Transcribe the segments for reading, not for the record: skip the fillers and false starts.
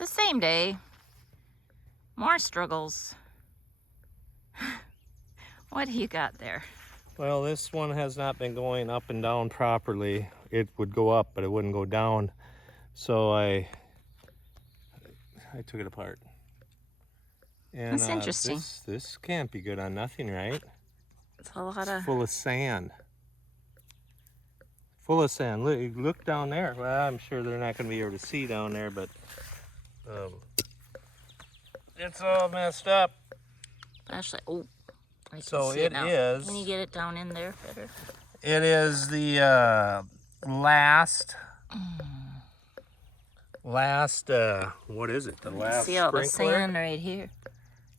It's the same day. More struggles. What do you got there? Well, this one has not been going up and down properly. It would go up, but it wouldn't go down. So I took it apart. And That's interesting. This can't be good on nothing, right? It's a lot of... full of sand. Full of sand. Look down there. Well, I'm sure they're not going to be able to see down there, but it's all messed up. Actually, oh, I can So see it now. is. Can you get it down in there better? It is the last, what is it? The last see all sprinkler? the sand right here.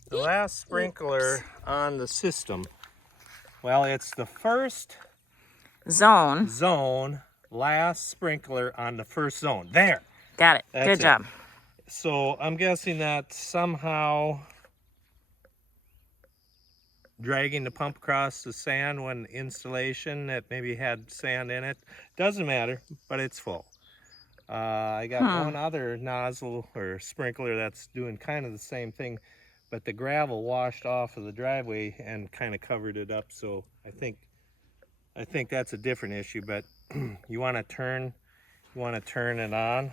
The last sprinkler on the system. Well, it's the first zone, last sprinkler on the first zone. There. Got it. That's Good job. So I'm guessing that somehow dragging the pump across the sand when installation that maybe had sand in it. Doesn't matter, but it's full. I got one other nozzle or sprinkler that's doing kind of the same thing, but the gravel washed off of the driveway and kind of covered it up. So I think that's a different issue, but you want to turn it on.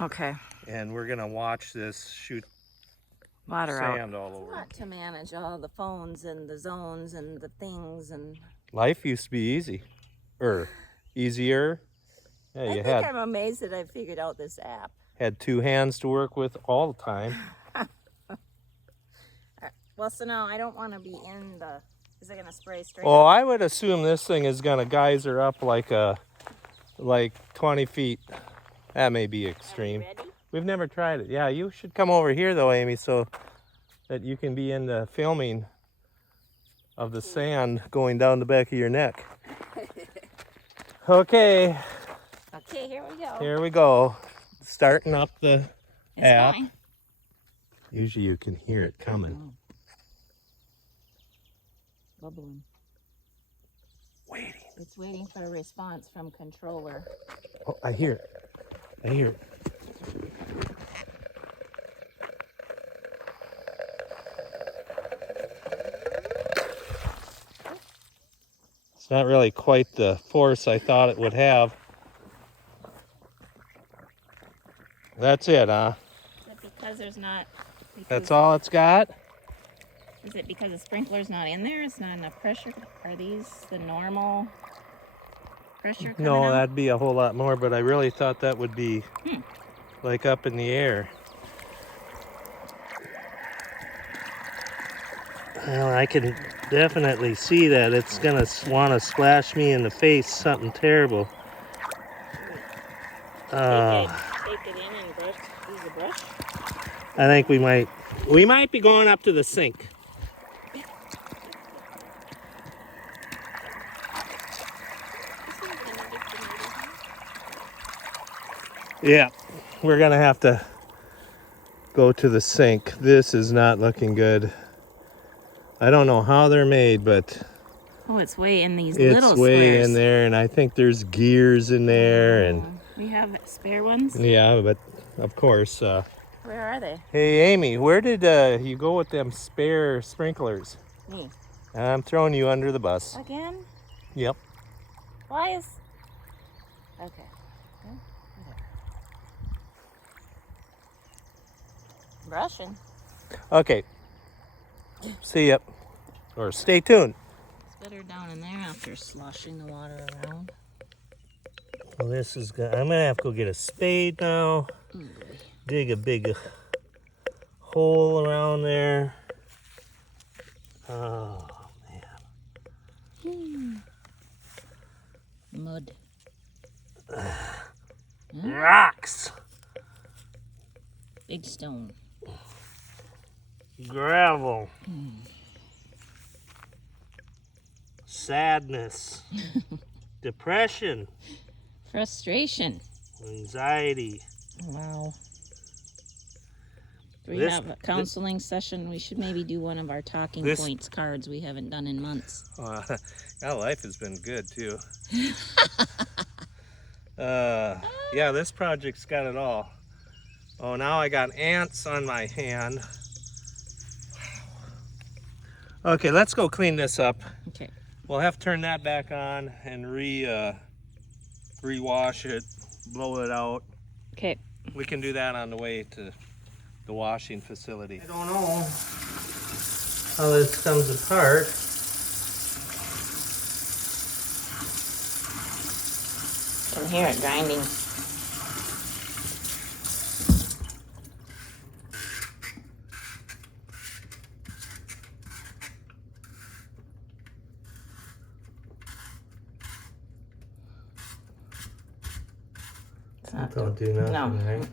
Okay. And we're gonna watch this shoot Water sand out. all over. Not to manage all the phones and the zones and the things and... Life used to be easy, easier. Yeah, I'm amazed that I figured out this app. Had two hands to work with all the time. Well, so now I don't want to be in the... Is it gonna spray straight? Oh, I would assume this thing is gonna geyser up like 20 feet. That may be extreme. Are we ready? We've never tried it. Yeah, you should come over here though, Amy, so that you can be in the filming of the sand going down the back of your neck. Okay. Okay, here we go. Here we go. Starting up the app. Going. Usually you can hear it coming. Bubbling. Waiting. It's waiting for a response from controller. Oh, I hear it. I hear it. It's not really quite the force I thought it would have. That's it, huh? Is it because there's not... That's all it's got? Is it because the sprinkler's not in there? It's not enough pressure? Are these the normal pressure coming No, out? that'd be a whole lot more, but I really thought that would be like up in the air. Well, I can definitely see that it's gonna want to splash me in the face something terrible. Take it in and use a brush? I think we might be going up to the sink. Yeah, we're gonna have to go to the sink. This is not looking good. I don't know how they're made, but oh, it's way in these little it's way squares. in there, and I think there's gears in there, and we have spare ones. yeah, but of course. Where are they? Hey, Amy, where did you go with them spare sprinklers? Me. I'm throwing you under the bus. Again? Yep. Why is... Okay. Brushing. Okay. See ya. Or stay tuned. It's better down in there after sloshing the water around. Well, this is good. I'm gonna have to go get a spade now. Dig a big hole around there. Oh man. Mud. Rocks. Big stone. Gravel. Sadness. Depression. Frustration. Anxiety. Wow. Do we have a counseling session? We should maybe do one of our talking points cards we haven't done in months. Yeah, life has been good too. Yeah, this project's got it all. Oh, now I got ants on my hand. Okay, let's go clean this up. Okay. We'll have to turn that back on and rewash it, blow it out. Okay. We can do that on the way to the washing facility. I don't know how this comes apart. I can hear it grinding. It's not. Don't do nothing, No. right?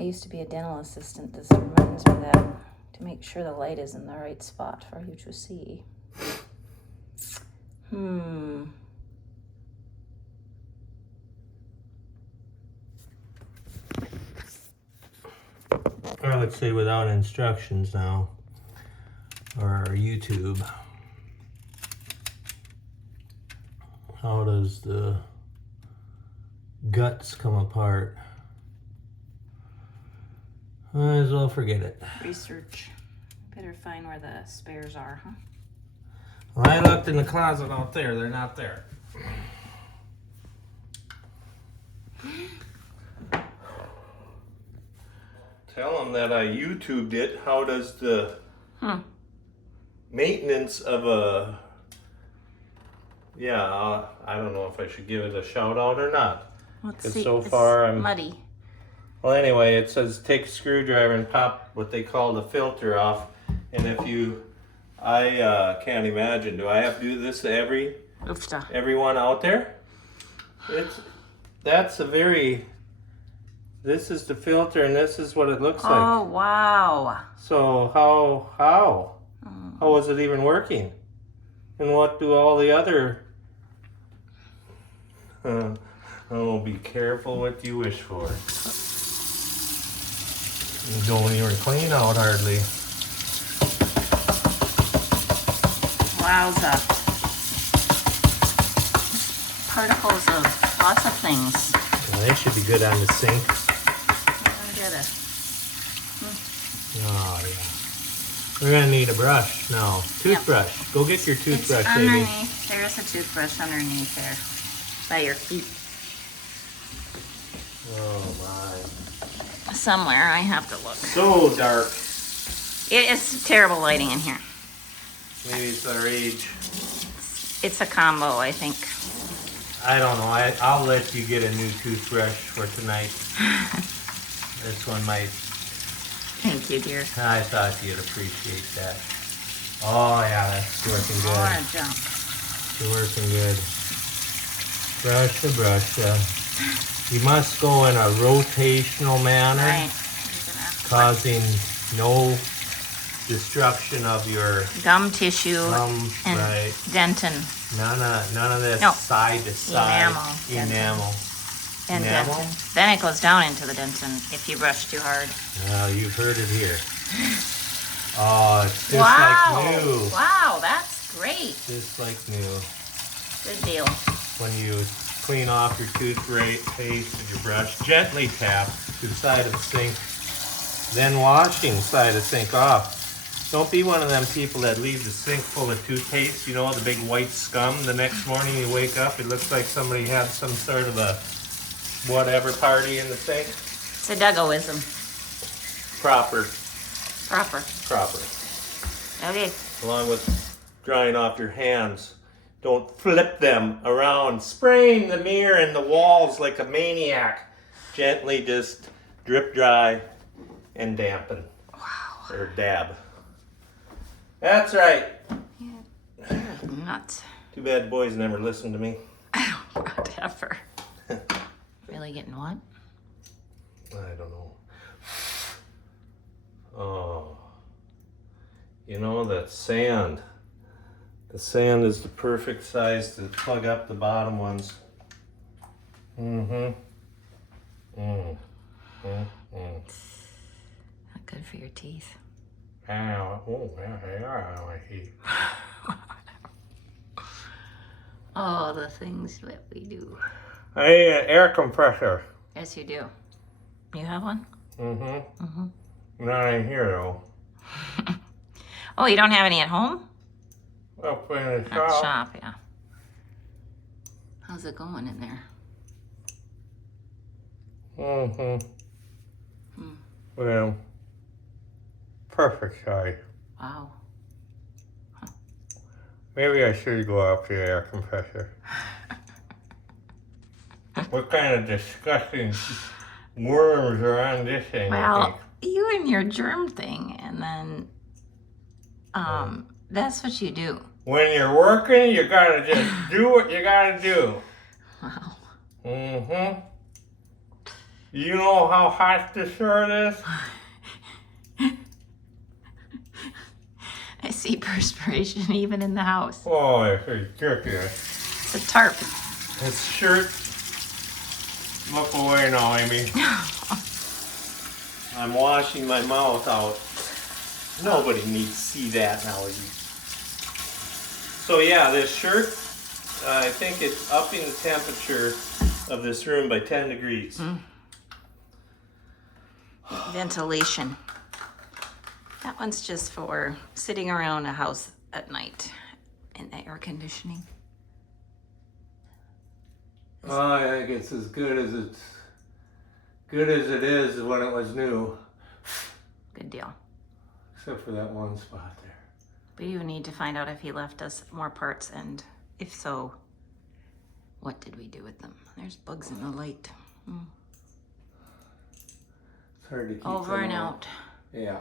I used to be a dental assistant. This reminds me that to make sure the light is in the right spot for you to see. I would say without instructions now, or YouTube. How does the guts come apart? Might as well forget it. Research. Better find where the spares are, huh? Well, I looked in the closet out there. They're not there. Tell them that I YouTubed it. How does the maintenance of a... Yeah, I don't know if I should give it a shout out or not. Let's see. So far I'm muddy. Well, anyway, it says take a screwdriver and pop what they call the filter off. And if you, I can't imagine, do I have to do this to everyone out there? That's a very, this is the filter and this is what it looks like. Oh, wow. So how is it even working? And what do all the other, oh, be careful what you wish for. You don't even clean out hardly. Wowza. Particles of lots of things. Well, they should be good on the sink. I get it. Oh, yeah. We're gonna need a brush now. Toothbrush. Yep. Go get your toothbrush, it's baby. Underneath. There's a toothbrush underneath there. By your feet. Oh, my. Somewhere, I have to look. So dark. It is terrible lighting in here. Maybe it's our age. It's a combo, I think. I don't know. I'll let you get a new toothbrush for tonight. This one might. Thank you, dear. I thought you'd appreciate that. Oh, yeah, that's working good. More junk. It's working good. Brush the brush. You must go in a rotational manner, Right. causing no destruction of your Gum tissue gum, and right? dentin. None of this No. side to side Enamel. And Enamel? dentin. Then it goes down into the dentin if you brush too hard. Well, you've heard it here. Oh, it's just Wow. like new. Wow, that's great. Just like new. Good deal. When you clean off your toothpaste with your brush, gently tap to the side of the sink, then washing side of the sink off. Don't be one of them people that leave the sink full of toothpaste, you know, the big white scum. The next morning you wake up, it looks like somebody had some sort of a whatever party in the sink. It's a Dougoism. Proper. Okay. Along with drying off your hands. Don't flip them around, spraying the mirror and the walls like a maniac. Gently just drip dry and dampen. Wow. Or dab. That's right. You're nuts. Too bad the boys never listened to me. Whatever. Really getting what? I don't know. Oh. You know, that sand. The sand is the perfect size to plug up the bottom ones. Not good for your teeth. Ow. Oh, yeah, they are on my teeth. Oh, the things that we do. I need an air compressor. Yes, you do. You have one? Mm-hmm. Mm-hmm. Not in here though. Oh, you don't have any at home? Up in the At shop. shop, yeah. How's it going in there? Mm-hmm. Hmm. Well, perfect size. Wow. Maybe I should go up to the air compressor. What kind of disgusting worms are on this thing, I think? Well, you and your germ thing, and then that's what you do. When you're working, you gotta just do what you gotta do. Wow. Mm-hmm. You know how hot this shirt is? I see perspiration even in the house. Oh, it's ridiculous. It's a tarp. This shirt. Look away now, Amy. I'm washing my mouth out. Nobody needs to see that now. So yeah, this shirt, I think it's upping the temperature of this room by 10 degrees. Ventilation. That one's just for sitting around a house at night in the air conditioning. Oh, I think it's as good as it is when it was new. Good deal. Except for that one spot there. We do need to find out if he left us more parts, and if so, what did we do with them? There's bugs in the light. It's hard to keep Over them and all. out. Yeah.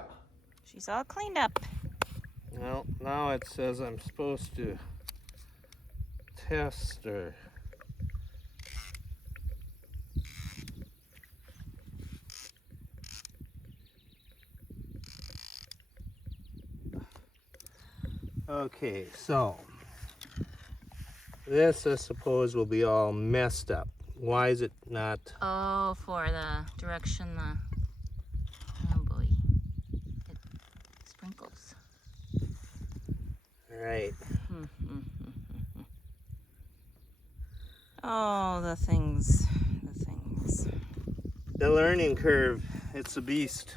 She's all cleaned up. Well, now it says I'm supposed to test her. Okay, so this I suppose will be all messed up. Why is it not? Oh, for the direction the, oh boy, it sprinkles. Right. Oh, the things. The learning curve, it's a beast.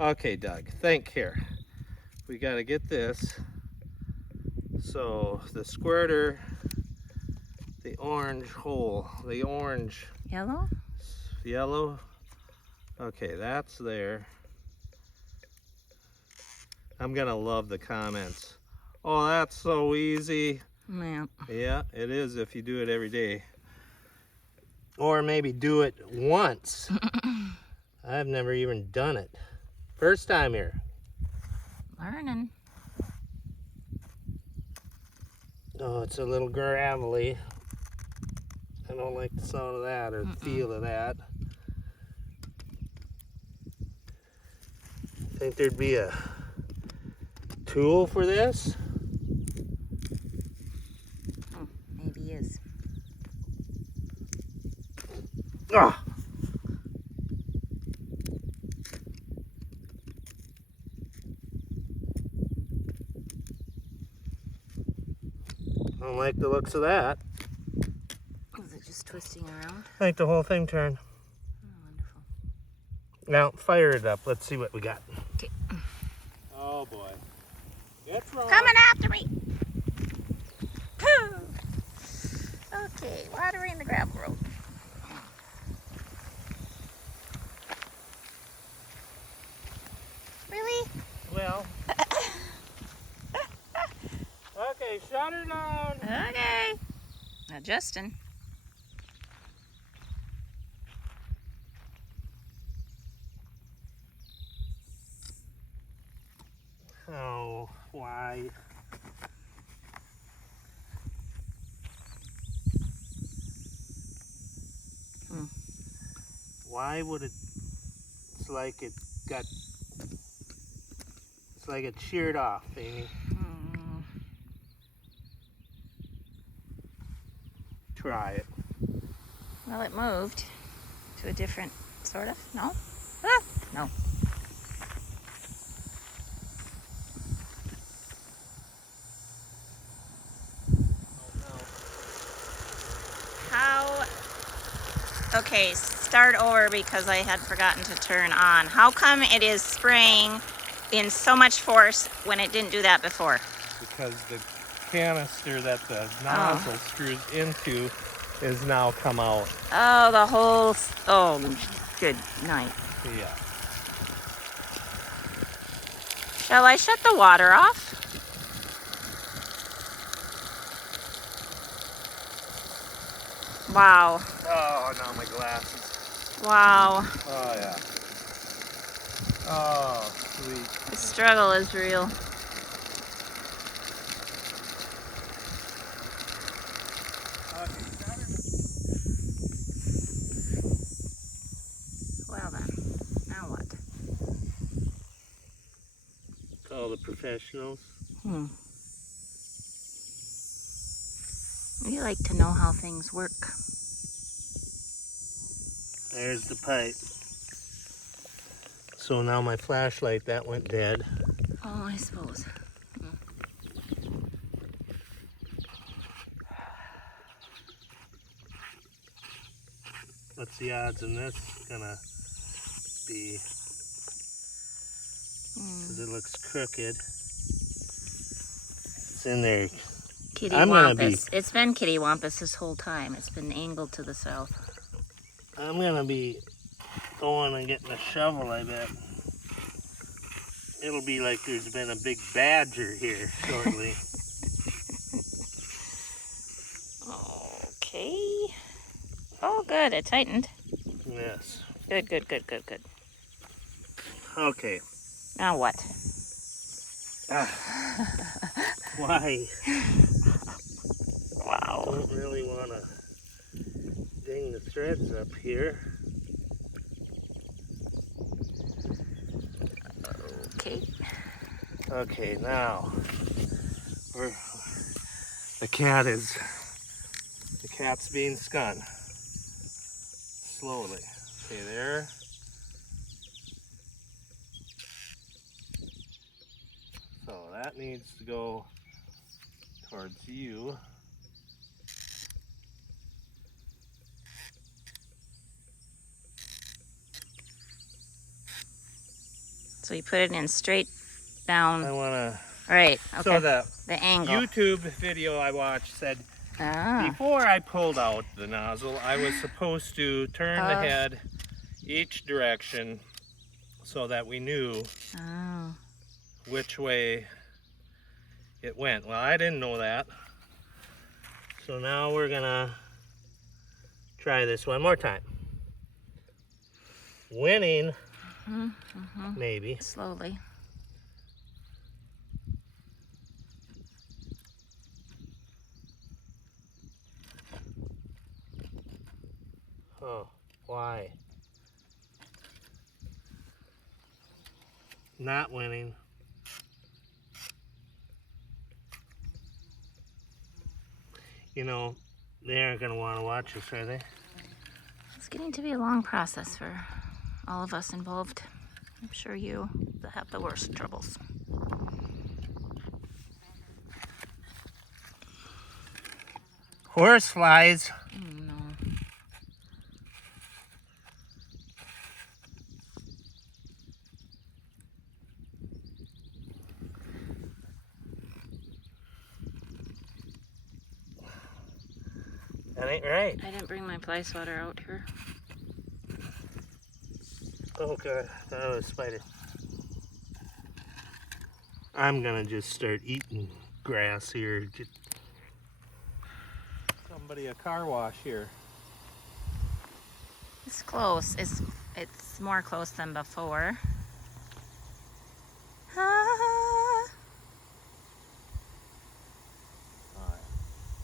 Okay, Doug, think here. We got to get this. So the squirter, the orange hole, the orange, Yellow? yellow. Okay, that's there. I'm gonna love the comments. Oh, that's so easy. Yeah. Yeah, it is if you do it every day. Or maybe do it once. I've never even done it. First time here. Learning. Oh, it's a little gravelly. I don't like the sound of that or the feel of that. Think there'd be a tool for this? Maybe is. Ah! I don't like the looks of that. Is it just twisting around? I think the whole thing turned. Oh, wonderful. Now, fire it up. Let's see what we got. Okay. Oh, boy. It's wrong. Coming after me. Okay, watering the gravel road. Really? Well. Okay, shut her down. Okay. Adjusting. Oh, why? Why would it? It's like it got. It's like it sheared off, Amy. Try it. Well, it moved to a different sort of. No? Ah, no. Okay, start over because I had forgotten to turn on. How come it is spraying in so much force when it didn't do that before? Because the canister that the nozzle screws into is now come out. Oh, the whole, oh, good night. Yeah. Shall I shut the water off? Wow. Oh, now my glasses. Wow. Oh, yeah. Oh, sweet. The struggle is real. Well then, now what? Call the professionals. We like to know how things work. There's the pipe. So now my flashlight, that went dead. Oh, I suppose. What's the odds in this gonna be? Because it looks crooked. It's in there. Kitty I'm gonna Wampus. It's been Kitty Wampus this whole time. It's been angled to the south. I'm gonna be going and getting a shovel, I bet. It'll be like there's been a big badger here shortly. Okay. Oh, good. It tightened. Yes. Good, good, good, good, good. Okay. Now what? Why? Wow. Don't really want to ding the threads up here. Okay. Okay, now the cat's being skun slowly. Okay, there. So that needs to go towards you. So you put it in straight down. I want to. Right. Okay. So the angle. YouTube video I watched said before I pulled out the nozzle, I was supposed to turn the head each direction so that we knew which way it went. Well, I didn't know that. So now we're gonna try this one more time. Winning, maybe. Slowly. Oh, why? Not winning. You know, they aren't going to want to watch us, are they? It's getting to be a long process for all of us involved. I'm sure you have the worst troubles. Horse flies. No. That ain't right. I didn't bring my fly swatter out here. Oh god, that was a spider. I'm gonna just start eating grass here. Get somebody a car wash here. It's close. It's more close than before.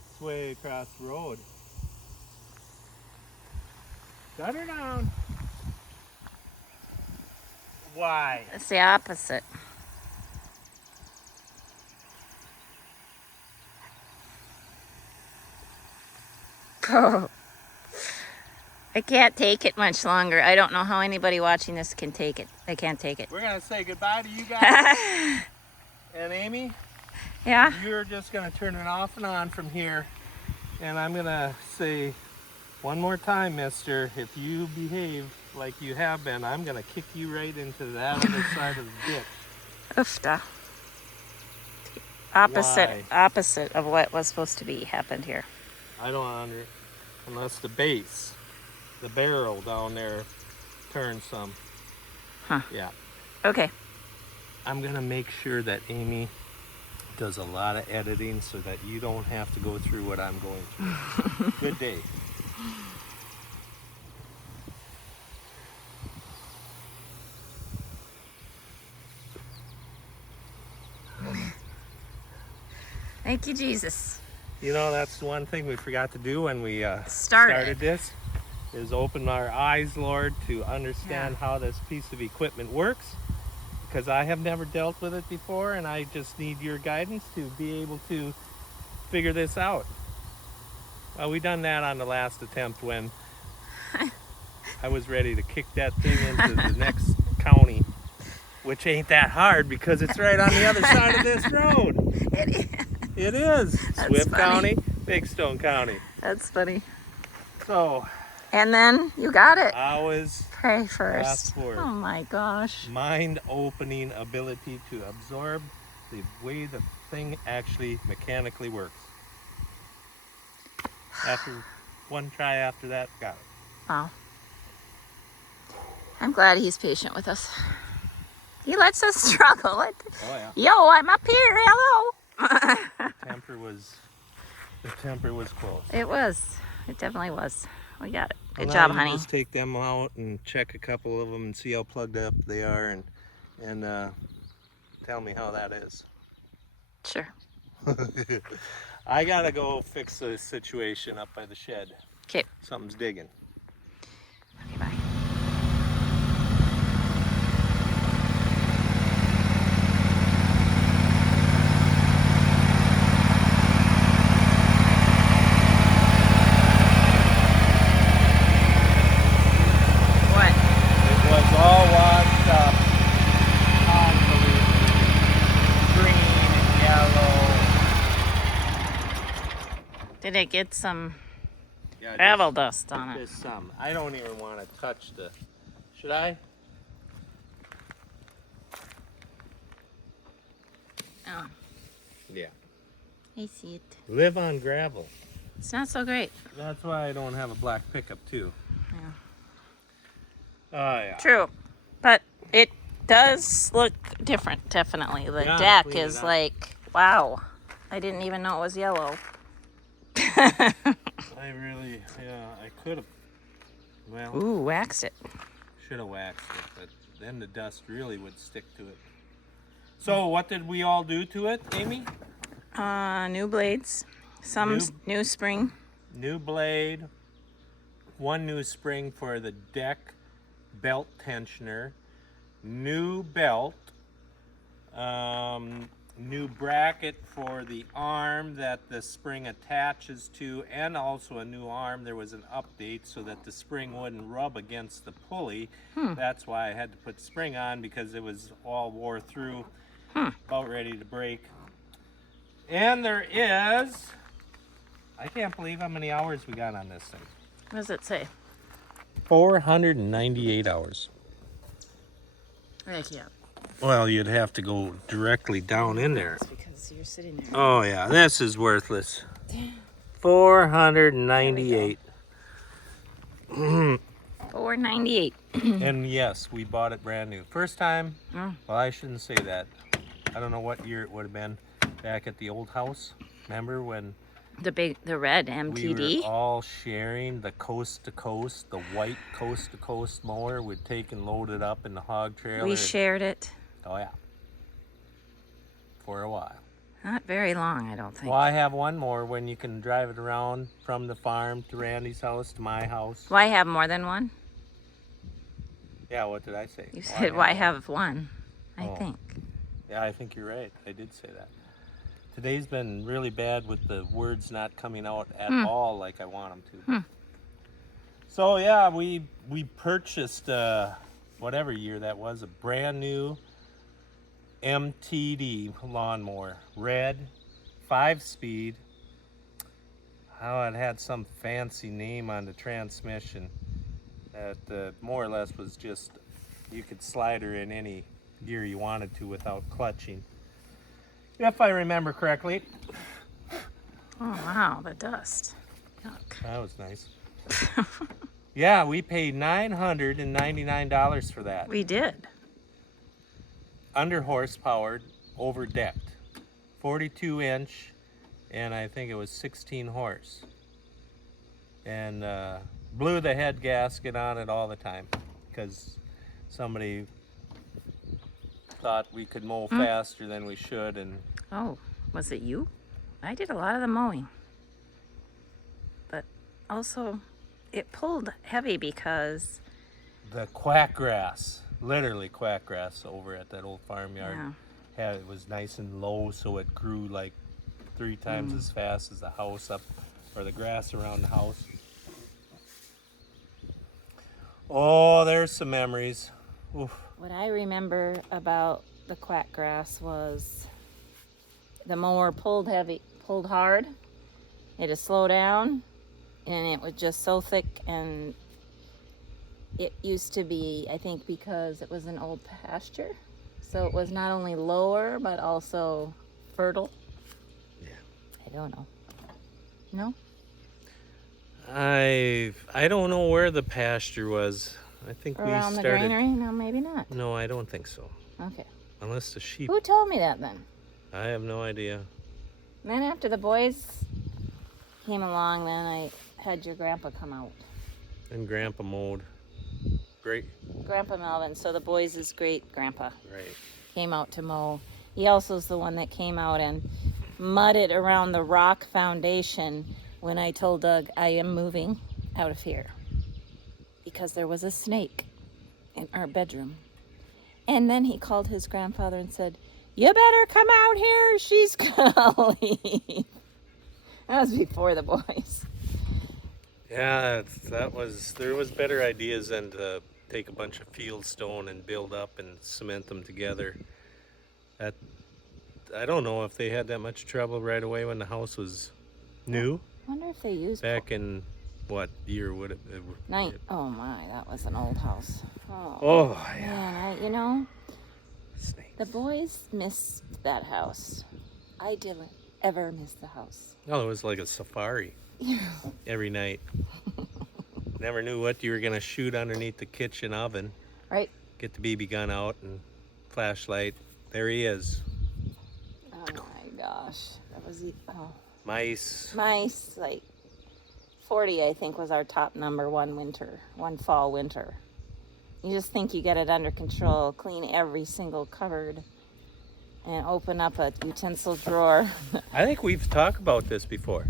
It's way across the road. Got her down. Why? It's the opposite. Oh. I can't take it much longer. I don't know how anybody watching this can take it. I can't take it. We're gonna say goodbye to you guys. And Amy, Yeah? you're just gonna turn it off and on from here. And I'm gonna say One more time, mister. If you behave like you have been, I'm going to kick you right into that other side of the ditch. Oofta. Why? Opposite of what was supposed to be happened here. I don't unless the base, the barrel down there turns some. Huh. Yeah. Okay. I'm going to make sure that Amy does a lot of editing so that you don't have to go through what I'm going through. Good day. Thank you, Jesus. You know, that's one thing we forgot to do when we Started. started this, is open our eyes, Lord, to understand how this piece of equipment works, because I have never dealt with it before, and I just need your guidance to be able to figure this out. Well, we done that on the last attempt when I was ready to kick that thing into the next county, which ain't that hard because it's right on the other side of this road. It is. That's Swift funny. County, Big Stone County. That's funny. So And then you got it. I was Pray first. asked for Oh my gosh. mind-opening ability to absorb the way the thing actually mechanically works. After one try after that, got it. Wow. I'm glad he's patient with us. He lets us struggle. Oh yeah. Yo, I'm up here. Hello. The temper was close. It was. It definitely was. We got it. Good Well, job, now you honey. Just take them out and check a couple of them and see how plugged up they are, and tell me how that is. Sure. I gotta go fix the situation up by the shed. Okay. Something's digging. Okay, bye. What? It was all washed up, convoluted, green and yellow. Did it get some Yeah, gravel dust on it? Just some. I don't even want to touch the. Should I? Oh, Yeah. I see it. Live on gravel. It's not so great. That's why I don't have a black pickup too. Yeah. Oh yeah. True. But it does look different, definitely. The Yeah, deck clean it is up. like, wow. I didn't even know it was yellow. I could have. Well, Ooh, wax it. should have waxed it, but then the dust really would stick to it. So, what did we all do to it, Amy? New blades. Some new spring. New blade, one new spring for the deck belt tensioner, new belt, new bracket for the arm that the spring attaches to, and also a new arm. There was an update so that the spring wouldn't rub against the pulley. That's why I had to put the spring on, because it was all wore through, about ready to break. And there is, I can't believe how many hours we got on this thing. What does it say? 498 hours. Heck yeah. Well, you'd have to go directly down in there. It's because you're sitting there. Oh yeah, this is worthless. 498. 498. And yes, we bought it brand new. First time, Oh. well, I shouldn't say that. I don't know what year it would have been, back at the old house. Remember when The red we MTD? were all sharing the coast to coast, the white coast to coast mower? We'd take and load it up in the hog trailer. We shared it. Oh yeah. For a while. Not very long, I don't think. Why have one more when you can drive it around from the farm to Randy's house to my house? Why have more than one? Yeah, what did I say? You said why have one, I Oh. think. Yeah, I think you're right. I did say that. Today's been really bad with the words not coming out at all like I want them to. So yeah, we purchased whatever year that was, a brand new MTD lawnmower, red, 5-speed. how it had some fancy name on the transmission that more or less was just, you could slide her in any gear you wanted to without clutching. If I remember correctly. Oh, wow, the dust. Yuck. That was nice. Yeah, we paid $999 for that. We did. Under horsepowered, over decked. 42-inch, and I think it was 16 horse. And blew the head gasket on it all the time because somebody thought we could mow faster than we should. And Oh, was it you? I did a lot of the mowing. But also, it pulled heavy because... the quack grass, literally quack grass over at that old farmyard, Yeah. it was nice and low, so it grew like 3 times as fast as the house up, or the grass around the house. Oh, there's some memories. Oof. What I remember about the quack grass was the mower pulled hard. It had to slow down, and it was just so thick. And it used to be, I think, because it was an old pasture, so it was not only lower but also fertile. Yeah. I don't know. No? I don't know where the pasture was. I think Around we the started. granary? No, maybe not. No, I don't think so. Okay. Unless the sheep. Who told me that then? I have no idea. And then after the boys came along, then I had your grandpa come out. And Grandpa mowed. Great. Grandpa Melvin, so the boys' great grandpa Right. came out to mow. He also is the one that came out and mudded around the rock foundation when I told Doug I am moving out of here because there was a snake in our bedroom. And then he called his grandfather and said, "You better come out here, she's gonna leave." That was before the boys. Yeah, there was better ideas than to take a bunch of field stone and build up and cement them together. That, I don't know if they had that much trouble right away when the house was new. I wonder if they used Back in what year would it? Oh my, that was an old house. Oh yeah. Man, Snakes. the boys missed that house. I didn't ever miss the house. Oh, it was like a safari every night. Never knew what you were gonna shoot underneath the kitchen oven. Right? Get the BB gun out and flashlight. There he is. Oh my gosh. That was Mice. mice, like 40 I think was our top number one fall winter. You just think you get it under control, clean every single cupboard and open up a utensil drawer. I think we've talked about this before.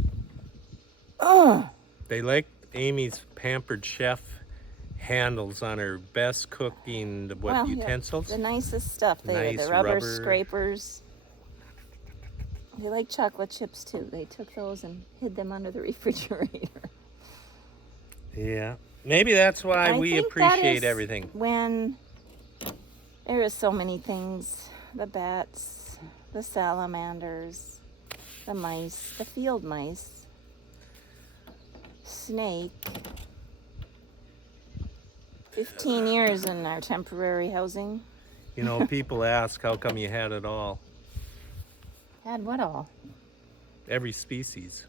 Ugh. They like Amy's Pampered Chef handles on her best cooking Well, yeah, utensils. the nicest stuff there. Nice The rubber rubber. scrapers. They like chocolate chips too. They took those and hid them under the refrigerator. Yeah. Maybe that's why I we think that appreciate is everything. When there is so many things, the bats, the salamanders, the mice, the field mice, snake. 15 years in our temporary housing. You know, people ask how come you had it all. Had what all? Every species.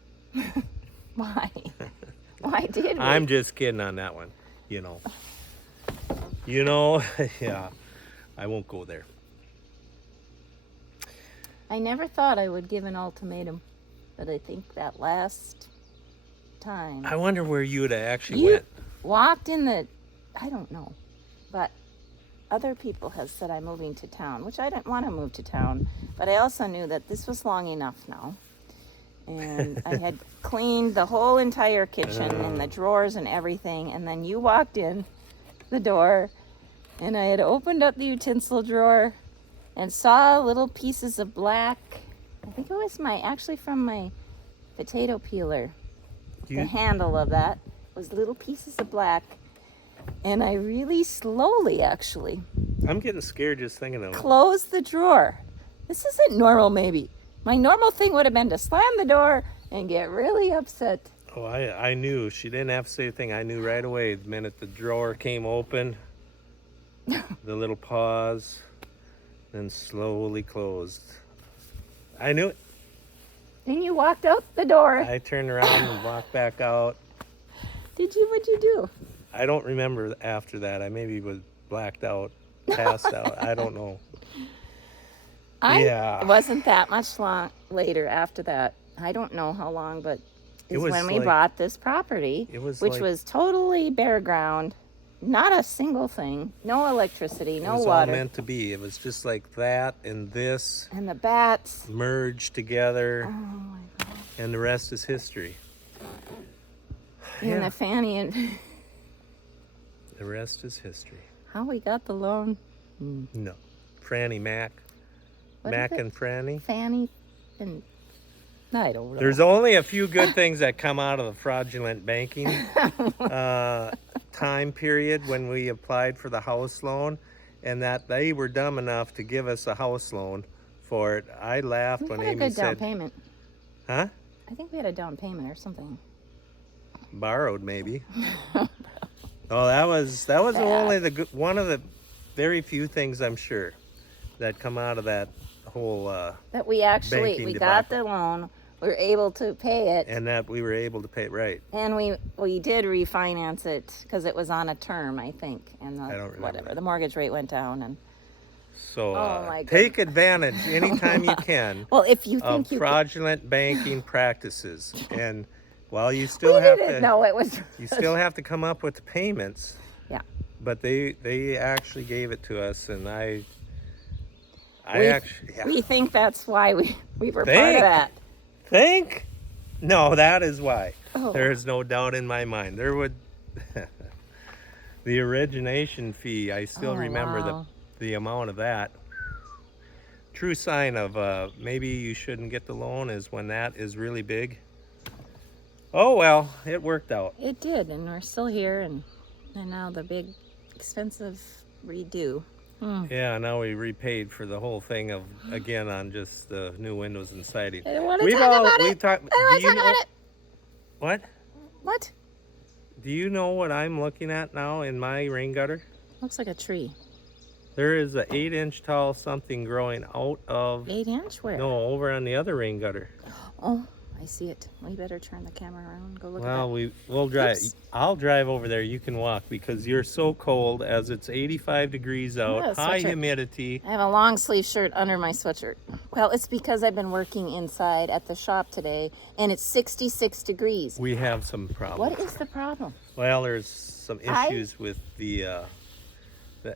Why? Why did we? I'm just kidding on that one. You know. You know, yeah. I won't go there. I never thought I would give an ultimatum, but I think that last time I wonder where you would have actually you went. walked in the, I don't know, but other people have said I'm moving to town, which I didn't want to move to town, but I also knew that this was long enough now. And I had cleaned the whole entire kitchen and the drawers and everything, and then you walked in the door and I had opened up the utensil drawer and saw little pieces of black. I think it was actually from my potato peeler. The handle of that was little pieces of black, and I really slowly actually I'm getting scared just thinking of it. closed the drawer. This isn't normal maybe. My normal thing would have been to slam the door and get really upset. Oh, I knew. She didn't have to say a thing. I knew right away the minute the drawer came open. The little pause, then slowly closed. I knew it. Then you walked out the door. I turned around and walked back out. What'd you do? I don't remember after that. I maybe was blacked out, passed out. I don't know. It wasn't that much later after that. I don't know how long, but It was when we like- bought this property, which was totally bare ground, not a single thing, no electricity, no It was water. all meant to be. It was just like that and this And the bats. merged together, Oh my God. and the rest is history. And the Fanny and The rest is history. how we got the loan. No. Franny Mac. What Mac is it? and Franny. Fanny and I don't know. There's only a few good things that come out of the fraudulent banking time period when we applied for the house loan, and that they were dumb enough to give us a house loan for it. I laughed We when had a Amy good down said, payment. huh? I think we had a down payment or something. Borrowed maybe. Oh, that was only one of the very few things I'm sure that come out of that whole That we banking got debacle. the loan. We were able to pay it. and that we were able to pay it right. And we did refinance it because it was on a term, I think, and I don't remember that. the mortgage rate went down. And So Oh, my take advantage anytime you can well, if you of think you fraudulent banking practices, and while you we still have didn't to, know it was. you still have to come up with the payments. Yeah. But they actually gave it to us, and I We- actually We think that's why we were part Think? of that. think. No, that is why. Oh. There is no doubt in my mind. There would the origination fee. I still Oh, remember wow. the amount of that. True sign of maybe you shouldn't get the loan is when that is really big. Oh well, it worked out. It did, and we're still here, and now the big, expensive redo. Yeah, now we repaid for the whole thing of again on just the new windows and siding. I don't want to talk about it. Talk, I don't want to talk about it. What? What? Do you know what I'm looking at now in my rain gutter? Looks like a tree. There is a 8-inch tall something growing out of 8-inch? Where? no over on the other rain gutter. Oh, I see it. We better turn the camera around and go look Well, at we'll drive. Oops. I'll drive over there. You can walk because you're so cold as it's 85 degrees out, Yeah, high sweatshirt. humidity. I have a long sleeve shirt under my sweatshirt. Well, it's because I've been working inside at the shop today, and it's 66 degrees. We have some problems. What is the problem? Well, there's some issues with the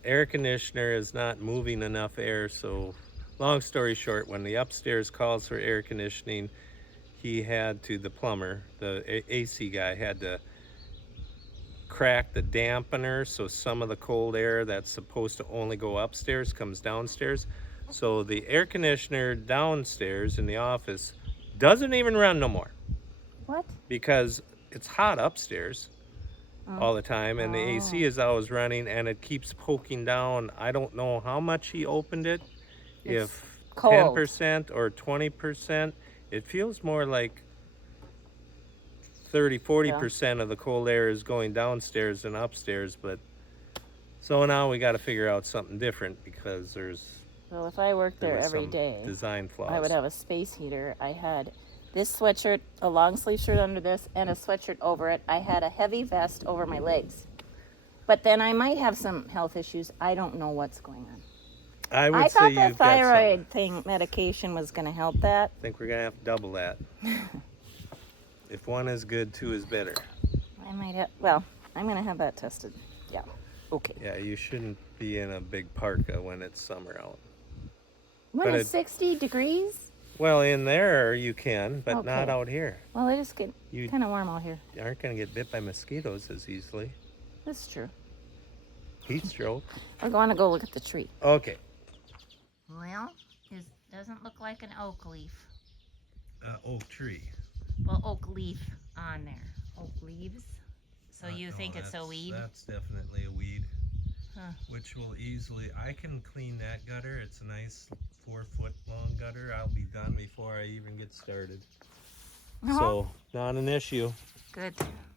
air conditioner is not moving enough air. So, long story short, when the upstairs calls for air conditioning, he had to, the plumber, the AC guy, had to crack the dampener so some of the cold air that's supposed to only go upstairs comes downstairs. So the air conditioner downstairs in the office doesn't even run no more What? because it's hot upstairs all the time, and the AC is always running, and it keeps poking down. I don't know how much he opened it, It's if cold. 10% or 20%. It feels more like 30-40% of the cold air is going downstairs than upstairs, but so now we got to figure out something different because Well, if I worked there was every some day, design flaws. I would have a space heater. I had this sweatshirt, a long sleeve shirt under this, and a sweatshirt over it. I had a heavy vest over my legs. But then I might have some health issues. I don't know what's going on. I would I say thought you've the got something. thyroid thing medication was going to help that. I think we're gonna have to double that. If one is good, two is better. I might have. Well, I'm going to have that tested. Yeah. Okay. Yeah, you shouldn't be in a big parka when it's summer out. When But it's 60 degrees? Well, in there you can, but not Okay. out here. Well, it is getting You kind of warm out here. aren't gonna get bit by mosquitoes as easily. That's true. Heat stroke. We're going to go look at the tree. Okay. Well, it doesn't look like an oak leaf. Oak tree. Well, oak leaf on there. Oak leaves. So you think it's a weed? That's definitely a weed. Huh. Which will easily, I can clean that gutter. It's a nice 4-foot long gutter. I'll be done before I even get started. So not an issue. Good.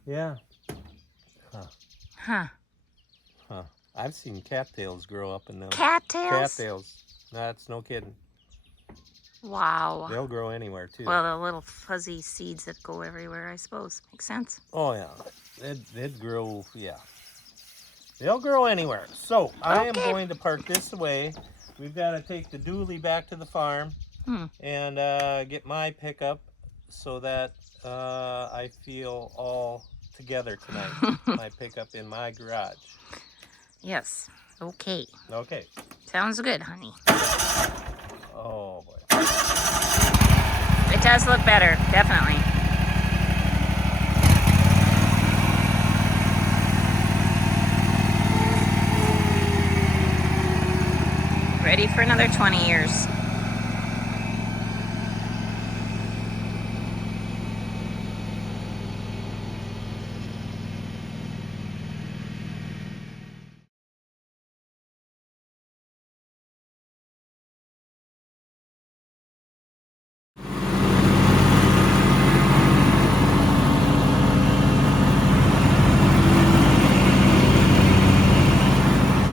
Yeah. Huh. Huh. I've seen cattails grow up in those. Cattails? Cattails. That's no kidding. Wow. They'll grow anywhere too. Well, the little fuzzy seeds that go everywhere, I suppose. Makes sense. Oh yeah. They'd grow, yeah. They'll grow anywhere. So I am going to park this away. We've got to take the dually back to the farm and get my pickup so that I feel all together tonight. My pickup in my garage. Yes. Okay. Okay. Sounds good, honey. Oh boy. It does look better, definitely. Ready for another 20 years.